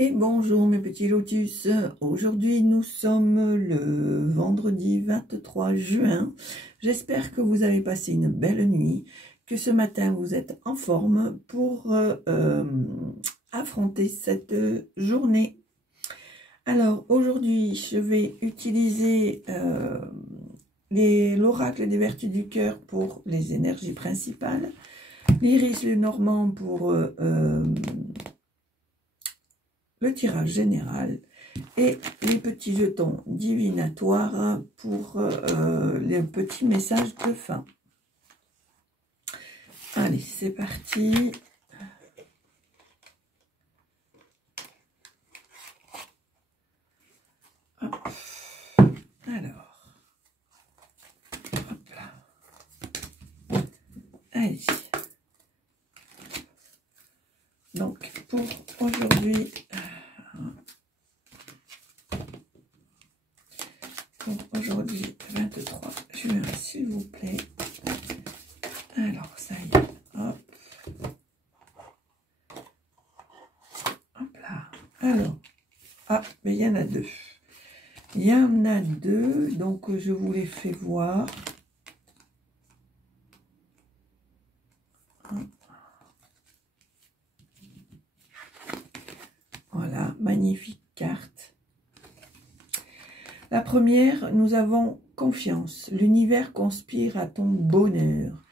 Et bonjour mes petits lotus, aujourd'hui nous sommes le vendredi 23 juin. J'espère que vous avez passé une belle nuit, que ce matin vous êtes en forme pour affronter cette journée. Alors aujourd'hui je vais utiliser l'oracle des vertus du cœur pour les énergies principales, l'iris le normand pour le tirage général et les petits jetons divinatoires pour les petits messages de fin. Allez, c'est parti. Hop. Alors, hop là. Allez. Donc, pour aujourd'hui, pour aujourd'hui 23 juin, s'il vous plaît. Alors, ça y est, hop. Hop là. Alors, ah, mais il y en a deux. Il y en a deux, donc je vous les fais voir. Voilà, magnifique carte. La première, nous avons confiance. L'univers conspire à ton bonheur.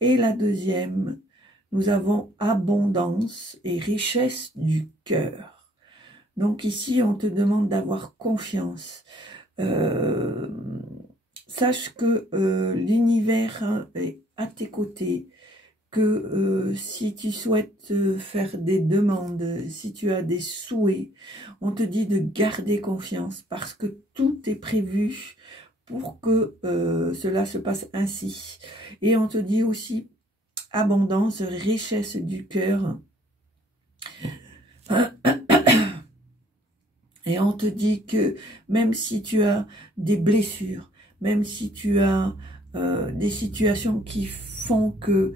Et la deuxième, nous avons abondance et richesse du cœur. Donc ici, on te demande d'avoir confiance. Sache que l'univers est à tes côtés. Que si tu souhaites faire des demandes, si tu as des souhaits, on te dit de garder confiance parce que tout est prévu pour que cela se passe ainsi. Et on te dit aussi abondance, richesse du cœur. Et on te dit que même si tu as des blessures, même si tu as des situations qui font que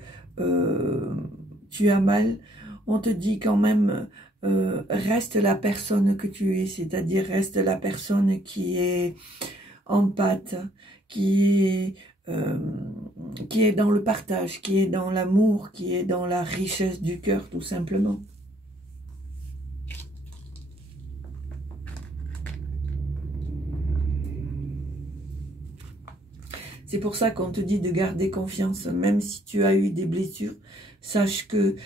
tu as mal, on te dit quand même reste la personne que tu es, c'est-à-dire reste la personne qui est empathe, qui est dans le partage, qui est dans l'amour, qui est dans la richesse du cœur tout simplement. C'est pour ça qu'on te dit de garder confiance, même si tu as eu des blessures, sache que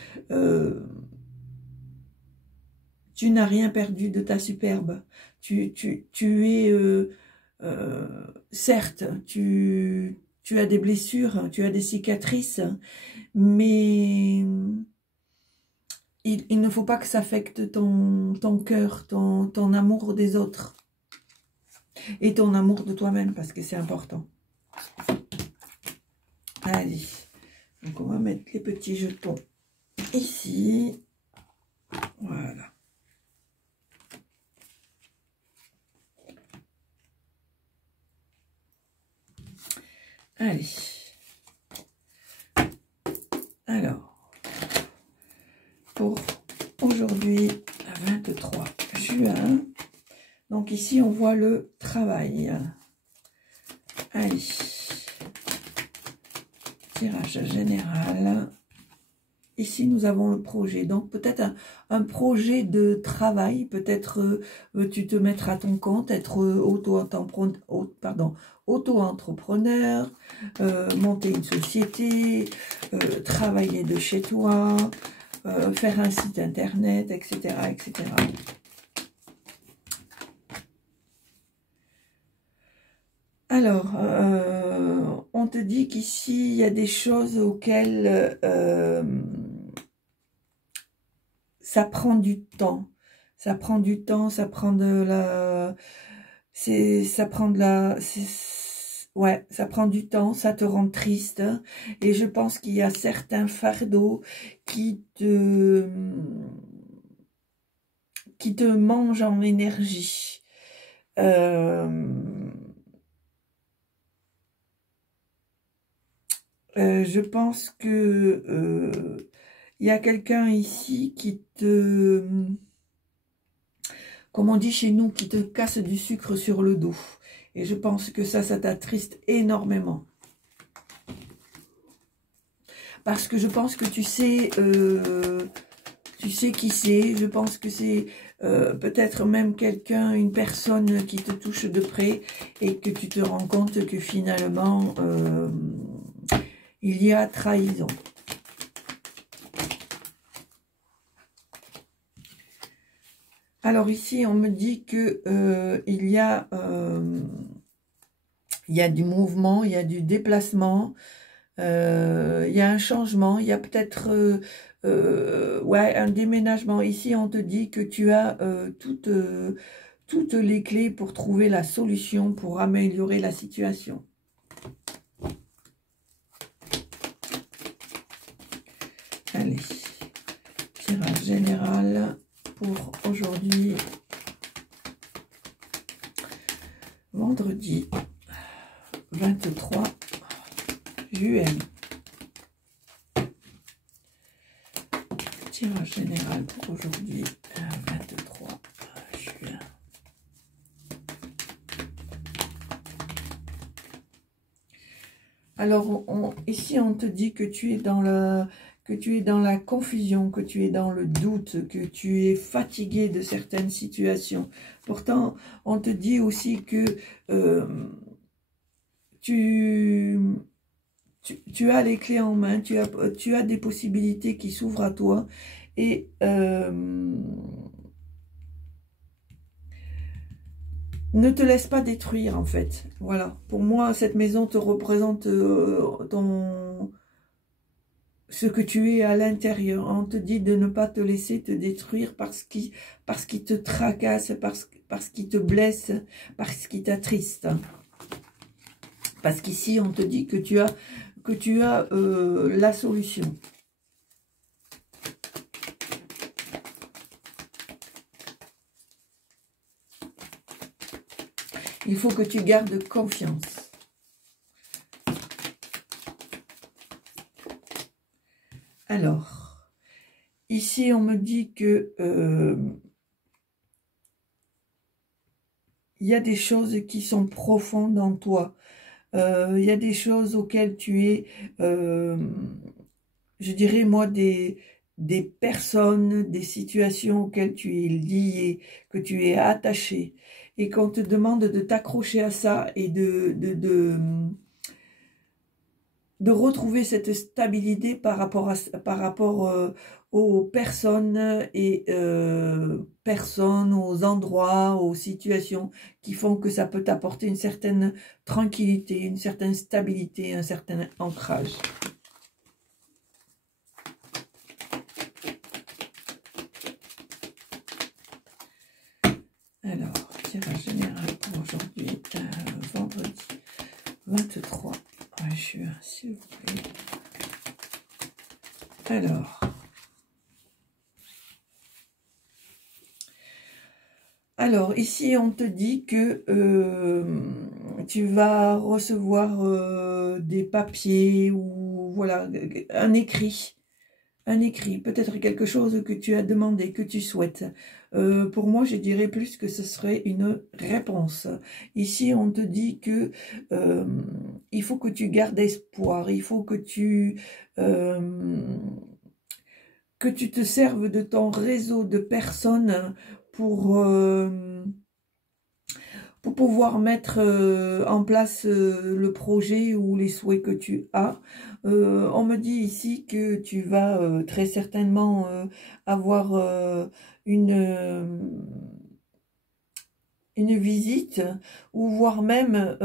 tu n'as rien perdu de ta superbe. Tu es, certes, tu as des blessures, tu as des cicatrices, mais il ne faut pas que ça affecte ton cœur, ton amour des autres et ton amour de toi-même, parce que c'est important. Allez, donc on va mettre les petits jetons ici. Voilà. Allez. Alors, pour aujourd'hui, 23 juin, donc ici on voit le travail. Allez. Tirage général. Ici, nous avons le projet. Donc, peut-être un projet de travail. Peut-être tu te mettre à ton compte, être auto-entrepreneur, monter une société, travailler de chez toi, faire un site internet, etc., etc. Alors, on te dit qu'ici, il y a des choses auxquelles ça prend du temps. Ça prend du temps, ça prend de la... Ouais, ça prend du temps, ça te rend triste. Et je pense qu'il y a certains fardeaux qui te mangent en énergie. Je pense que il y a quelqu'un ici qui te comme on dit chez nous, qui te casse du sucre sur le dos. Et je pense que ça t'attriste énormément. Parce que je pense que tu sais qui c'est. Je pense que c'est peut-être même quelqu'un, une personne qui te touche de près et que tu te rends compte que finalement, il y a trahison. Alors ici, on me dit que il y a du mouvement, il y a du déplacement, il y a un changement, il y a peut-être ouais, un déménagement. Ici, on te dit que tu as toutes les clés pour trouver la solution, pour améliorer la situation. Allez, tirage général pour aujourd'hui, vendredi 23 juillet. Tirage général pour aujourd'hui, 23 juin. Alors, ici, on te dit que tu es dans la confusion, que tu es dans le doute, que tu es fatigué de certaines situations. Pourtant, on te dit aussi que tu as les clés en main, tu as des possibilités qui s'ouvrent à toi et ne te laisse pas détruire en fait. Voilà, pour moi cette maison te représente ce que tu es à l'intérieur. On te dit de ne pas te laisser te détruire parce qu'il te tracasse, parce qu'il te blesse, parce qu'il t'attriste. Parce qu'ici on te dit que tu as la solution. Il faut que tu gardes confiance. Alors, ici on me dit que il y a des choses qui sont profondes en toi. Il y a des choses auxquelles tu es, je dirais moi, des personnes, des situations auxquelles tu es lié, que tu es attaché, et qu'on te demande de t'accrocher à ça et de retrouver cette stabilité par rapport aux personnes et aux endroits, aux situations qui font que ça peut t'apporter une certaine tranquillité, une certaine stabilité, un certain ancrage. Alors, tirage général pour aujourd'hui, vendredi 23 juin, s'il vous plaît. Alors, ici, on te dit que tu vas recevoir des papiers ou voilà, un écrit. Un écrit, peut-être quelque chose que tu as demandé, que tu souhaites. Pour moi, je dirais plus que ce serait une réponse. Ici, on te dit que il faut que tu gardes espoir, il faut que tu te serves de ton réseau de personnes pour pouvoir mettre en place le projet ou les souhaits que tu as. On me dit ici que tu vas très certainement avoir une visite ou voire même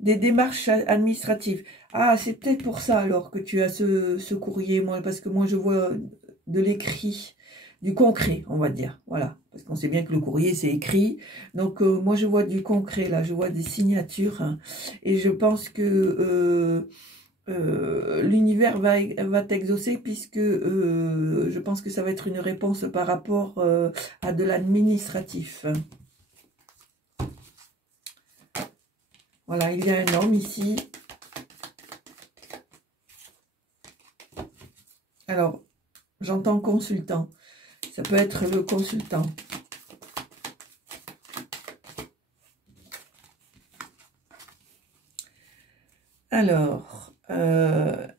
des démarches administratives. Ah, c'est peut-être pour ça alors que tu as ce courrier, moi, parce que moi je vois de l'écrit, du concret, on va dire, voilà. Parce qu'on sait bien que le courrier, c'est écrit. Donc, moi, je vois du concret, là. Je vois des signatures. Hein, et je pense que l'univers va t'exaucer puisque je pense que ça va être une réponse par rapport à de l'administratif. Voilà, il y a un homme ici. Alors, j'entends consultant. Ça peut être le consultant. Alors,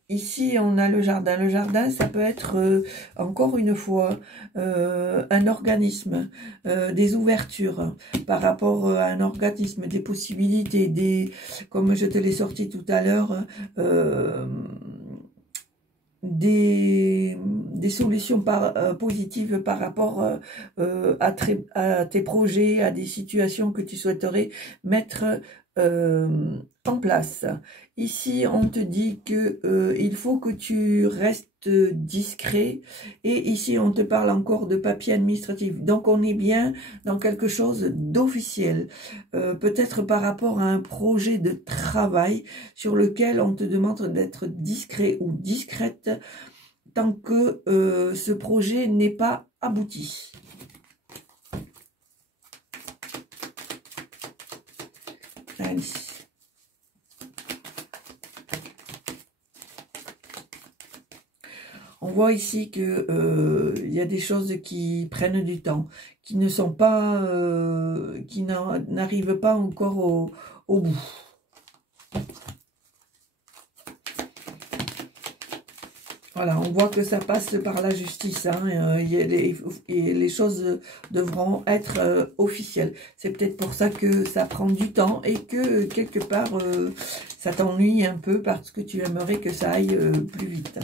ici, on a le jardin. Le jardin, ça peut être, encore une fois, un organisme, des ouvertures par rapport à un organisme, des possibilités, comme je te l'ai sorti tout à l'heure, des solutions positives par rapport à tes projets, à des situations que tu souhaiterais mettre en place. Ici, on te dit que il faut que tu restes discret, et ici, on te parle encore de papier administratif. Donc, on est bien dans quelque chose d'officiel, peut-être par rapport à un projet de travail sur lequel on te demande d'être discret ou discrète tant que ce projet n'est pas abouti. Allez. On voit ici que il y a des choses qui prennent du temps, qui ne sont pas, qui n'arrivent pas encore au bout. Voilà, on voit que ça passe par la justice, hein, et les choses devront être officielles. C'est peut-être pour ça que ça prend du temps et que quelque part ça t'ennuie un peu parce que tu aimerais que ça aille plus vite.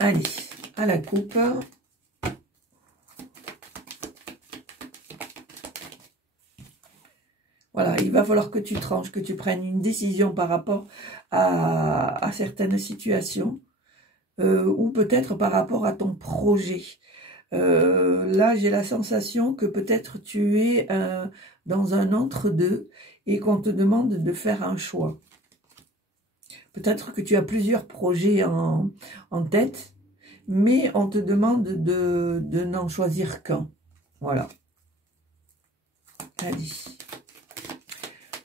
Allez, à la coupe. Voilà, il va falloir que tu tranches, que tu prennes une décision par rapport à certaines situations, ou peut-être par rapport à ton projet. Là, j'ai la sensation que peut-être tu es dans un entre-deux et qu'on te demande de faire un choix. Peut-être que tu as plusieurs projets en tête, mais on te demande de n'en choisir qu'un. Voilà. Allez.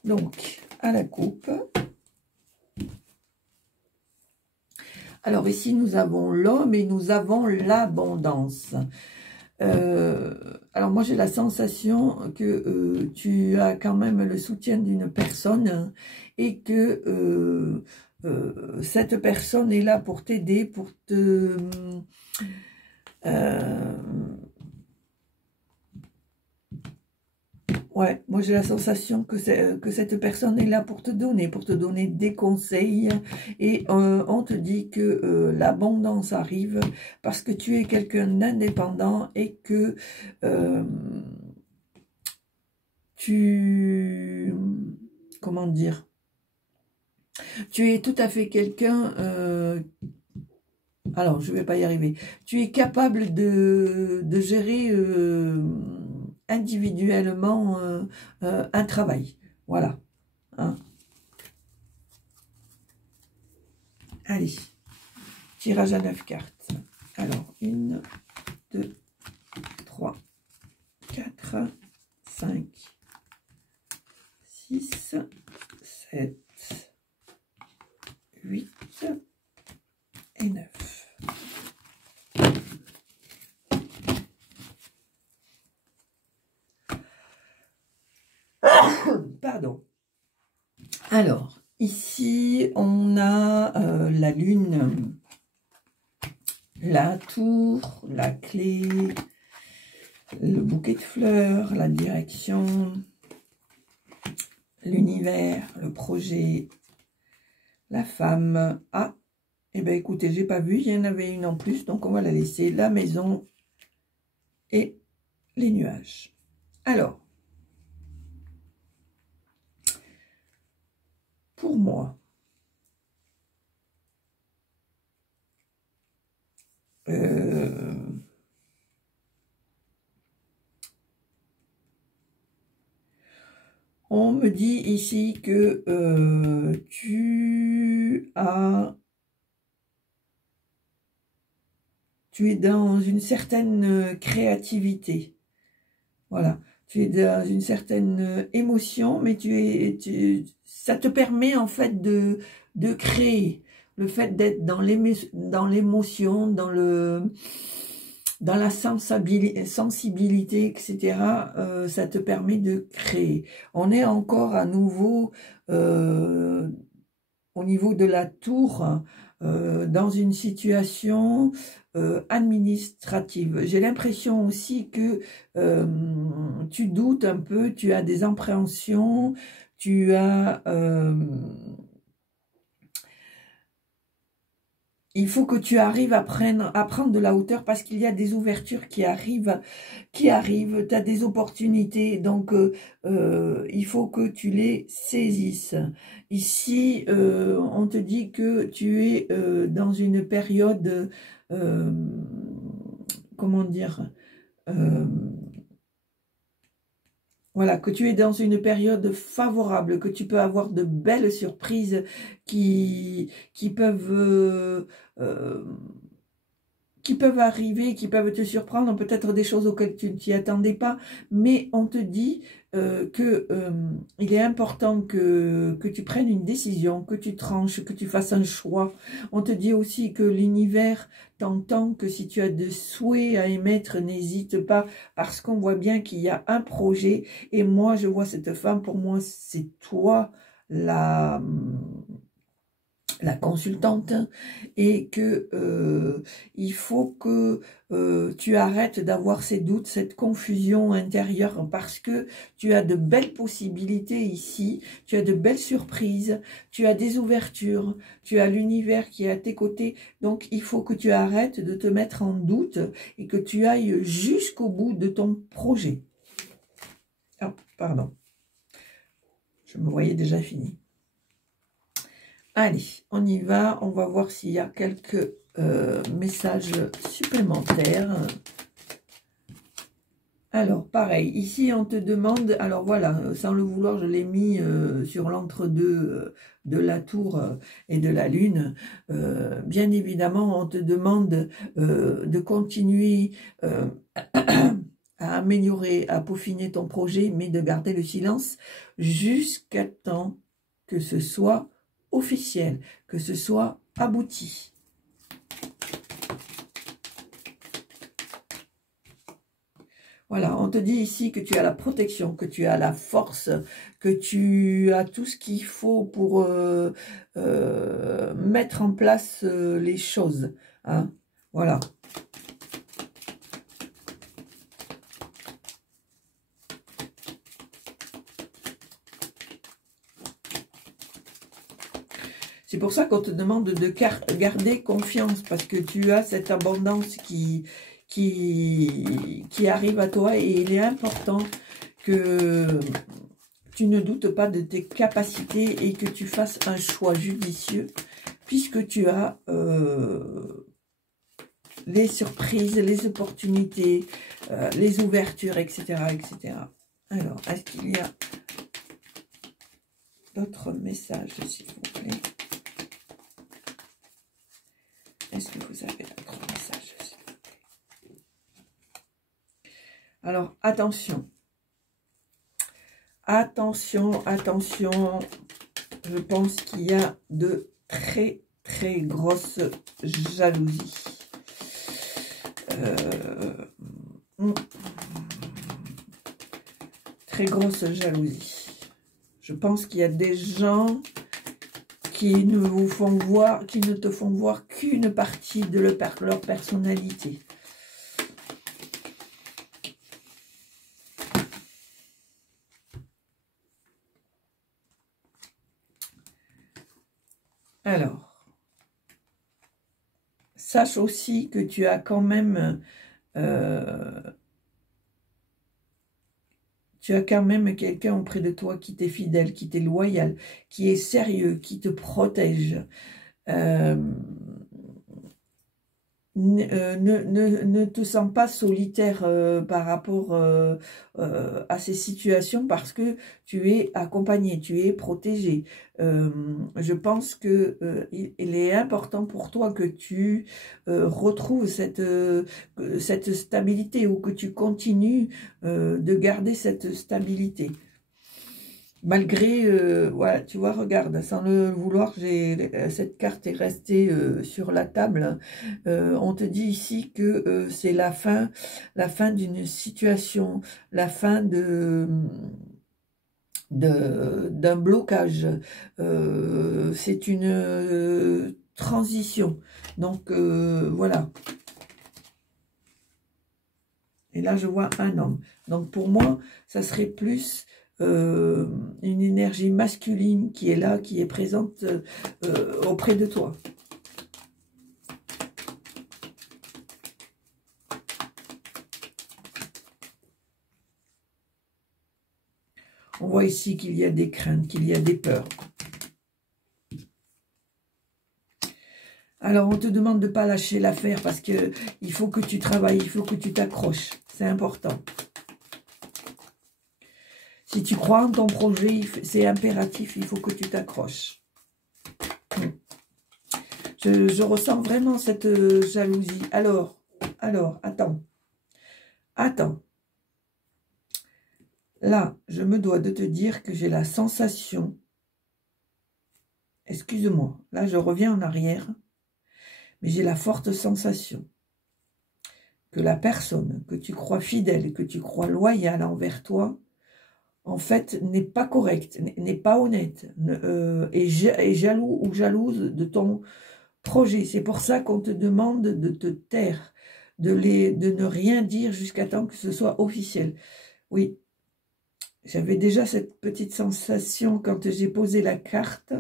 Donc, à la coupe. Alors ici, nous avons l'homme et nous avons l'abondance. Alors moi, j'ai la sensation que tu as quand même le soutien d'une personne et que cette personne est là pour t'aider, pour te... ouais, moi j'ai la sensation que cette personne est là pour te donner des conseils, et on te dit que l'abondance arrive parce que tu es quelqu'un d'indépendant et que comment dire, tu es tout à fait quelqu'un, alors je vais pas y arriver, tu es capable de gérer individuellement un travail, voilà, hein. Allez, tirage à 9 cartes. Alors, 1, 2, 3, 4, 5, 6, 7, 8 et 9. Pardon. Alors, ici, on a la lune, la tour, la clé, le bouquet de fleurs, la direction, l'univers, le projet, la femme. Ah, eh bien écoutez, j'ai pas vu, il y en avait une en plus, donc on va la laisser. La maison et les nuages. Alors, pour moi, on me dit ici que tu es dans une certaine créativité. Voilà, tu es dans une certaine émotion, mais ça te permet en fait de créer. Le fait d'être dans l'émotion, dans dans la sensibilité, etc., ça te permet de créer. On est encore à nouveau au niveau de la tour, dans une situation administrative. J'ai l'impression aussi que tu doutes un peu, tu as des appréhensions, tu as... il faut que tu arrives à prendre de la hauteur parce qu'il y a des ouvertures qui arrivent, tu as des opportunités, donc il faut que tu les saisisses. Ici, on te dit que tu es dans une période, comment dire, voilà, que tu es dans une période favorable, que tu peux avoir de belles surprises qui peuvent arriver, qui peuvent te surprendre, peut-être des choses auxquelles tu ne t'y attendais pas, mais on te dit il est important que tu prennes une décision, que tu tranches, que tu fasses un choix. On te dit aussi que l'univers t'entend, que si tu as des souhaits à émettre, n'hésite pas, parce qu'on voit bien qu'il y a un projet, et moi je vois cette femme, pour moi c'est toi la consultante, et que il faut que tu arrêtes d'avoir ces doutes, cette confusion intérieure, parce que tu as de belles possibilités ici, tu as de belles surprises, tu as des ouvertures, tu as l'univers qui est à tes côtés, donc il faut que tu arrêtes de te mettre en doute et que tu ailles jusqu'au bout de ton projet. Ah, pardon, je me voyais déjà fini. Allez, on y va. On va voir s'il y a quelques messages supplémentaires. Alors, pareil, ici, on te demande... Alors, voilà, sans le vouloir, je l'ai mis sur l'entre-deux de la tour et de la lune. Bien évidemment, on te demande de continuer à améliorer, à peaufiner ton projet, mais de garder le silence jusqu'à temps que ce soit officiel, que ce soit abouti. Voilà, on te dit ici que tu as la protection, que tu as la force, que tu as tout ce qu'il faut pour mettre en place les choses. Hein. Voilà. C'est pour ça qu'on te demande de garder confiance, parce que tu as cette abondance qui arrive à toi, et il est important que tu ne doutes pas de tes capacités et que tu fasses un choix judicieux, puisque tu as les surprises, les opportunités, les ouvertures, etc., etc. Alors, est-ce qu'il y a d'autres messages, s'il vous plaît? Est-ce que vous avez d'autres messages, s'il vous plaît? Alors, attention. Attention, attention. Je pense qu'il y a de très, très grosses jalousies. Très grosse jalousie. Je pense qu'il y a des gens qui ne vous font voir, qui ne te font voir qu'une partie de leur personnalité. Alors, sache aussi que tu as quand même quelqu'un auprès de toi qui t'est fidèle, qui t'est loyal, qui est sérieux, qui te protège. Ne te sens pas solitaire par rapport à ces situations, parce que tu es accompagné, tu es protégé. Je pense que il est important pour toi que tu retrouves cette stabilité, ou que tu continues de garder cette stabilité. Malgré, voilà, tu vois, regarde, sans le vouloir, cette carte est restée sur la table. On te dit ici que c'est la fin d'une situation, la fin d'un blocage. C'est une transition. Donc, voilà. Et là, je vois un homme. Donc, pour moi, ça serait plus une énergie masculine qui est là, qui est présente auprès de toi. On voit ici qu'il y a des craintes, qu'il y a des peurs. Alors, on te demande de ne pas lâcher l'affaire parce que il faut que tu travailles, il faut que tu t'accroches. C'est important. Si tu crois en ton projet, c'est impératif, il faut que tu t'accroches. Je ressens vraiment cette jalousie. Alors, attends. Attends. Là, je me dois de te dire que j'ai la sensation, excuse-moi, là je reviens en arrière, mais j'ai la forte sensation que la personne que tu crois fidèle, que tu crois loyale envers toi, en fait, n'est pas correcte, n'est pas honnête, est jaloux ou jalouse de ton projet. C'est pour ça qu'on te demande de te taire, de ne rien dire jusqu'à temps que ce soit officiel. Oui, j'avais déjà cette petite sensation quand j'ai posé la carte,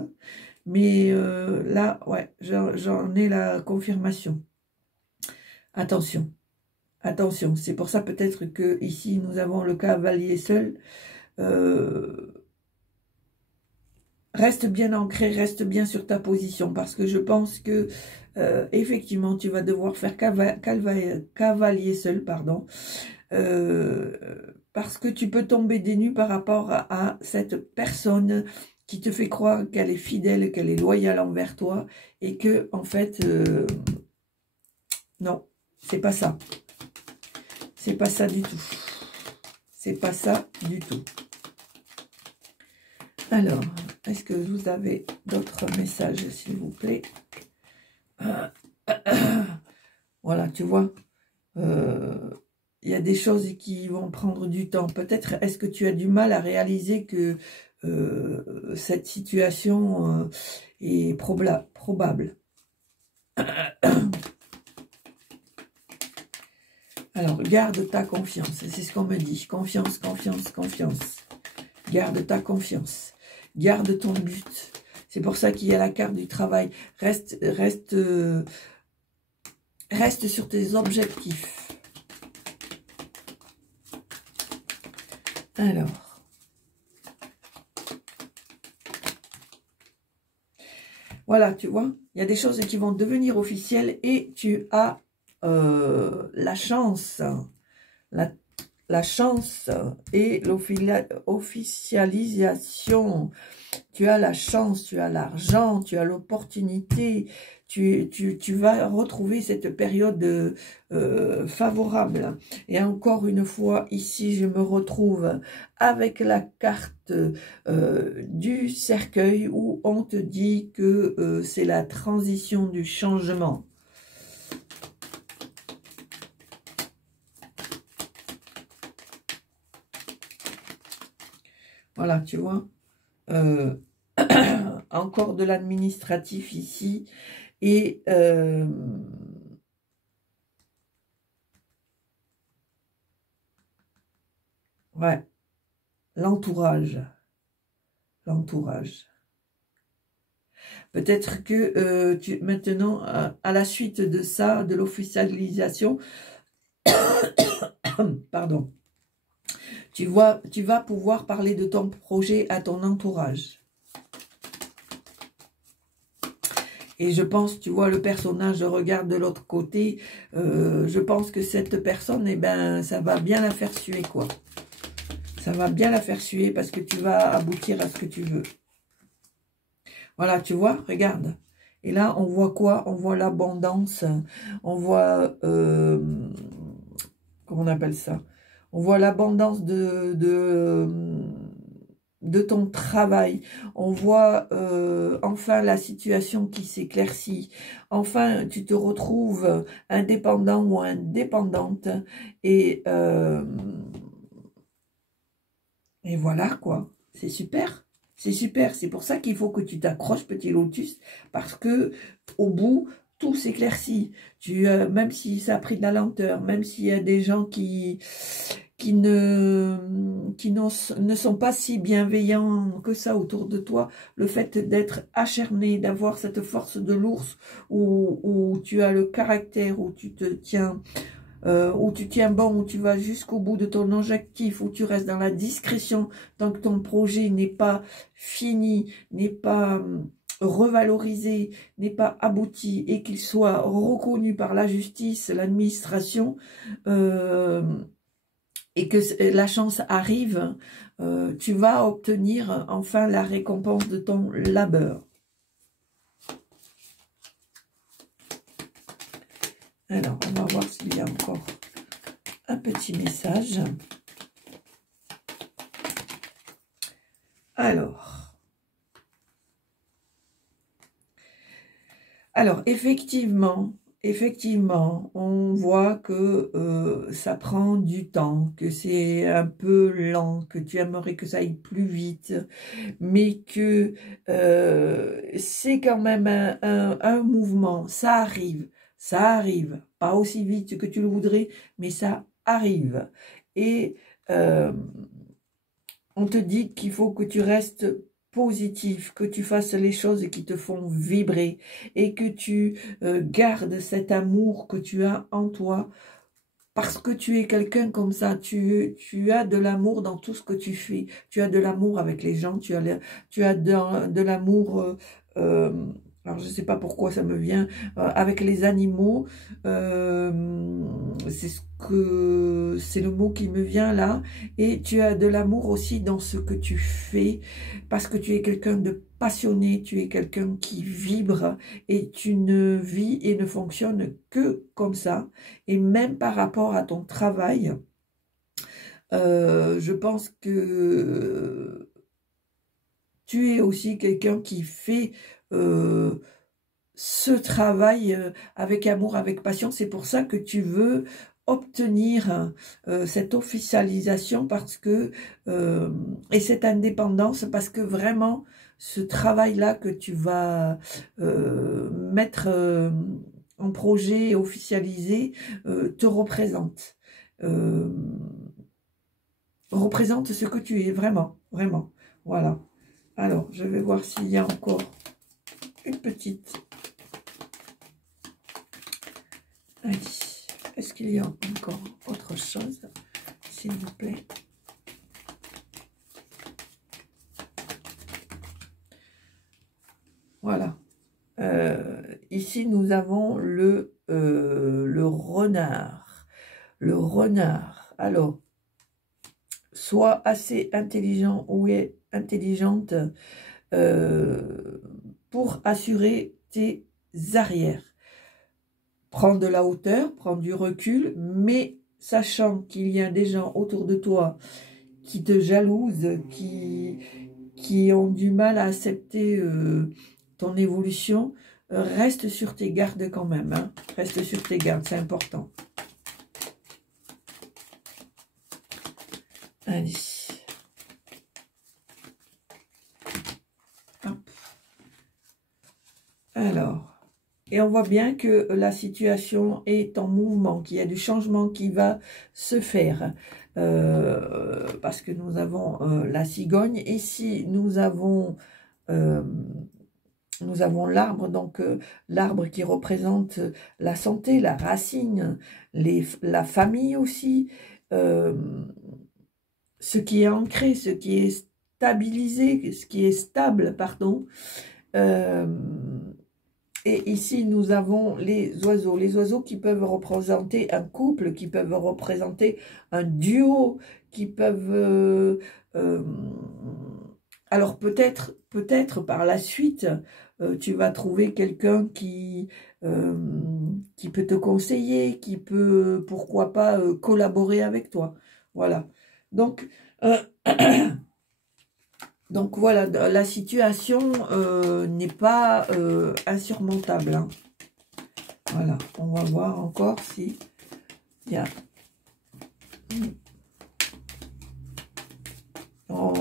mais là, ouais, j'en ai la confirmation. Attention, attention, c'est pour ça peut-être que ici nous avons le cavalier seul. Reste bien ancré, reste bien sur ta position, parce que je pense que effectivement tu vas devoir faire cavalier seul, pardon, parce que tu peux tomber des nues par rapport à cette personne qui te fait croire qu'elle est fidèle, qu'elle est loyale envers toi, et que en fait non, c'est pas ça, c'est pas ça du tout, c'est pas ça du tout. Alors, est-ce que vous avez d'autres messages, s'il vous plaît? Voilà, tu vois, il y a des choses qui vont prendre du temps. Peut-être, est-ce que tu as du mal à réaliser que cette situation est probable? Alors, garde ta confiance. C'est ce qu'on me dit. Confiance, confiance, confiance. Garde ta confiance. Garde ton but. C'est pour ça qu'il y a la carte du travail. Reste sur tes objectifs. Alors. Voilà, tu vois. Il y a des choses qui vont devenir officielles et tu as la chance. La chance et l'officialisation. Tu as la chance, tu as l'argent, tu as l'opportunité, tu vas retrouver cette période favorable. Et encore une fois, ici, je me retrouve avec la carte du cercueil où on te dit que c'est la transition du changement. Voilà, tu vois. Encore de l'administratif ici. Et ouais, l'entourage. L'entourage. Peut-être que maintenant, à la suite de ça, de l'officialisation, pardon, tu vas pouvoir parler de ton projet à ton entourage. Et je pense, tu vois, le personnage regarde de l'autre côté. Je pense que cette personne, eh ben, ça va bien la faire suer, quoi. Ça va bien la faire suer parce que tu vas aboutir à ce que tu veux. Voilà, tu vois, regarde. Et là, on voit quoi? On voit l'abondance. On voit... comment on appelle ça? On voit l'abondance de de ton travail. On voit enfin la situation qui s'éclaircit. Enfin, tu te retrouves indépendant ou indépendante. Et voilà quoi. C'est super. C'est super. C'est pour ça qu'il faut que tu t'accroches, petit lotus, parce que au bout, tout s'éclaircit. Même si ça a pris de la lenteur, même s'il y a des gens qui ne sont pas si bienveillants que ça autour de toi, le fait d'être acharné, d'avoir cette force de l'ours, où tu as le caractère, où tu tiens bon, où tu vas jusqu'au bout de ton objectif, où tu restes dans la discrétion tant que ton projet n'est pas fini, n'est pas revalorisé, n'est pas abouti et qu'il soit reconnu par la justice, l'administration, et que la chance arrive, tu vas obtenir enfin la récompense de ton labeur. Alors, on va voir s'il y a encore un petit message. Alors effectivement, on voit que ça prend du temps, que c'est un peu lent, que tu aimerais que ça aille plus vite, mais que c'est quand même un mouvement, ça arrive, pas aussi vite que tu le voudrais, mais ça arrive. Et on te dit qu'il faut que tu restes positif, que tu fasses les choses qui te font vibrer et que tu gardes cet amour que tu as en toi parce que tu es quelqu'un comme ça, tu as de l'amour dans tout ce que tu fais, tu as de l'amour avec les gens, tu as de l'amour, alors je ne sais pas pourquoi ça me vient, avec les animaux, c'est le mot qui me vient là, et tu as de l'amour aussi dans ce que tu fais, parce que tu es quelqu'un de passionné, tu es quelqu'un qui vibre, et tu ne vis et ne fonctionnes que comme ça, et même par rapport à ton travail, je pense que tu es aussi quelqu'un qui fait ce travail avec amour, avec passion. C'est pour ça que tu veux obtenir cette officialisation parce que et cette indépendance, parce que vraiment ce travail-là que tu vas mettre en projet officialisé te représente. Représente ce que tu es, vraiment, vraiment. Voilà. Alors, je vais voir s'il y a encore une petite. Allez, est-ce qu'il y a encore autre chose, s'il vous plaît? Voilà. Ici, nous avons le renard. Le renard. Alors, sois assez intelligent ou intelligente pour assurer tes arrières. Prends de la hauteur, prends du recul, mais sachant qu'il y a des gens autour de toi qui te jalousent, qui ont du mal à accepter ton évolution, reste sur tes gardes quand même. Hein. Reste sur tes gardes, c'est important. Allez. Hop. Alors, et on voit bien que la situation est en mouvement, qu'il y a du changement qui va se faire. Parce que nous avons la cigogne. Ici, nous avons l'arbre, donc l'arbre qui représente la santé, la racine, la famille aussi, ce qui est ancré, ce qui est stabilisé, ce qui est stable, pardon. Et ici, nous avons les oiseaux qui peuvent représenter un couple, qui peuvent représenter un duo, qui peuvent... alors peut-être par la suite, tu vas trouver quelqu'un qui peut te conseiller, qui peut, pourquoi pas, collaborer avec toi. Voilà. Donc, Donc voilà, la situation n'est pas insurmontable. Hein. Voilà, on va voir encore si il y a... Oh.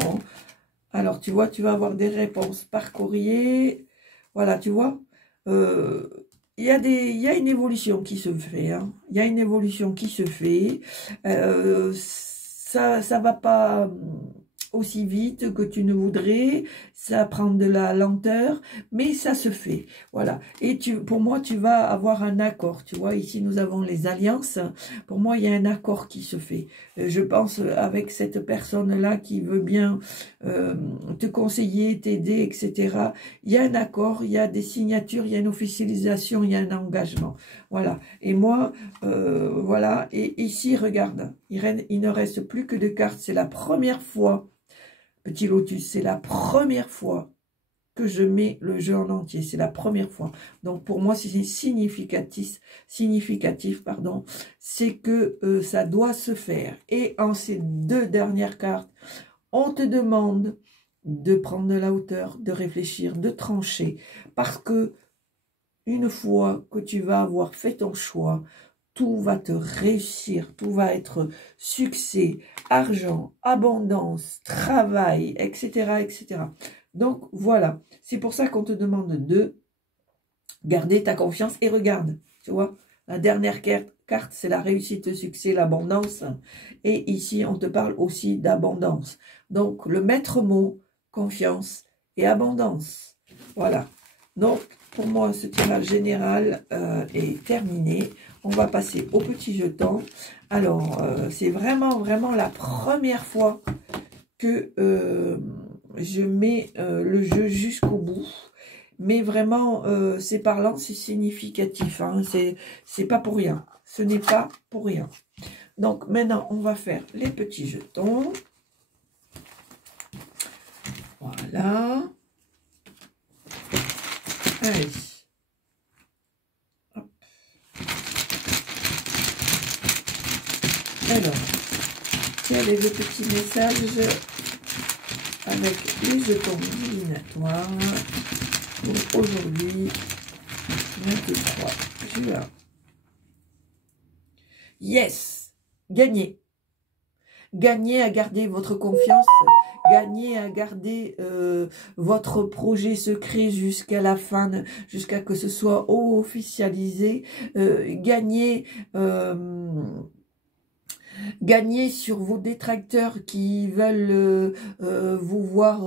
Alors, tu vois, tu vas avoir des réponses par courrier. Voilà, tu vois. Il y a une évolution qui se fait. Hein. Il y a une évolution qui se fait. Ça va pas aussi vite que tu ne voudrais, ça prend de la lenteur, mais ça se fait, voilà. Et pour moi, tu vas avoir un accord, tu vois, ici nous avons les alliances, pour moi, il y a un accord qui se fait. Je pense avec cette personne-là qui veut bien te conseiller, t'aider, etc. Il y a un accord, il y a des signatures, il y a une officialisation, il y a un engagement, voilà. Et moi, voilà, et ici, regarde, il ne reste plus que deux cartes, c'est la première fois. Petit lotus, c'est la première fois que je mets le jeu en entier. C'est la première fois. Donc, pour moi, c'est significatif, pardon, c'est que ça doit se faire. Et en ces deux dernières cartes, on te demande de prendre de la hauteur, de réfléchir, de trancher. Parce que une fois que tu vas avoir fait ton choix, tout va te réussir, tout va être succès, argent, abondance, travail, etc., etc. Donc, voilà. C'est pour ça qu'on te demande de garder ta confiance. Et regarde, tu vois, la dernière carte, c'est la réussite, le succès, l'abondance. Et ici, on te parle aussi d'abondance. Donc, le maître mot, confiance et abondance. Voilà. Donc, pour moi, ce tirage général est terminé. On va passer au petit jeton. Alors, c'est vraiment la première fois que je mets le jeu jusqu'au bout. Mais vraiment, c'est parlant, c'est significatif. Hein. C'est pas pour rien. Ce n'est pas pour rien. Donc, maintenant, on va faire les petits jetons. Voilà. Allez. Hop. Alors, quel est le petit message avec les jetons divinatoires pour aujourd'hui, 23 juin. Yes! Gagnez! Gagnez à garder votre confiance, gagnez à garder votre projet secret jusqu'à la fin, jusqu'à que ce soit officialisé, gagnez... Gagnez sur vos détracteurs qui veulent vous voir,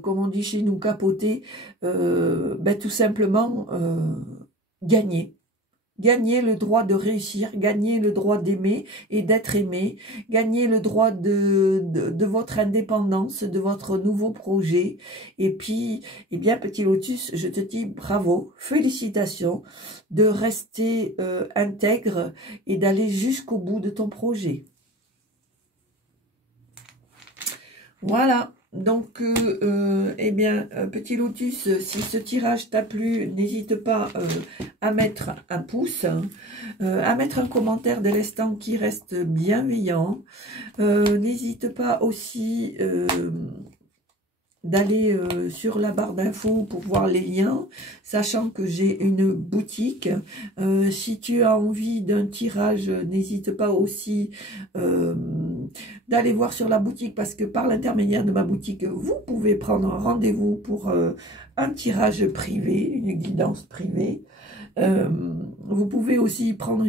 comme on dit chez nous, capoter. Ben, tout simplement, gagnez. Gagnez le droit de réussir, gagnez le droit d'aimer et d'être aimé, gagnez le droit de votre indépendance, de votre nouveau projet. Et puis, eh bien, petit lotus, je te dis bravo, félicitations de rester intègre et d'aller jusqu'au bout de ton projet. Voilà. Donc, eh bien, petit lotus, si ce tirage t'a plu, n'hésite pas à mettre un pouce, à mettre un commentaire de l'instant qui reste bienveillant. N'hésite pas aussi d'aller sur la barre d'infos pour voir les liens, sachant que j'ai une boutique. Si tu as envie d'un tirage, n'hésite pas aussi d'aller voir sur la boutique, parce que par l'intermédiaire de ma boutique, vous pouvez prendre un rendez-vous pour un tirage privé, une guidance privée. Vous pouvez aussi prendre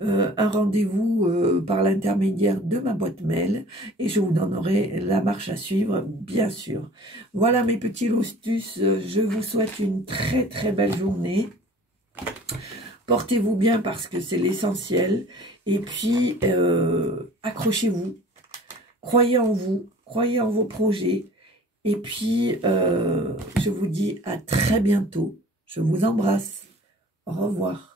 un rendez-vous par l'intermédiaire de ma boîte mail et je vous donnerai la marche à suivre, bien sûr. Voilà mes petits lotus, je vous souhaite une très belle journée. Portez-vous bien parce que c'est l'essentiel. Et puis, accrochez-vous, croyez en vous, croyez en vos projets. Et puis, je vous dis à très bientôt. Je vous embrasse. Au revoir.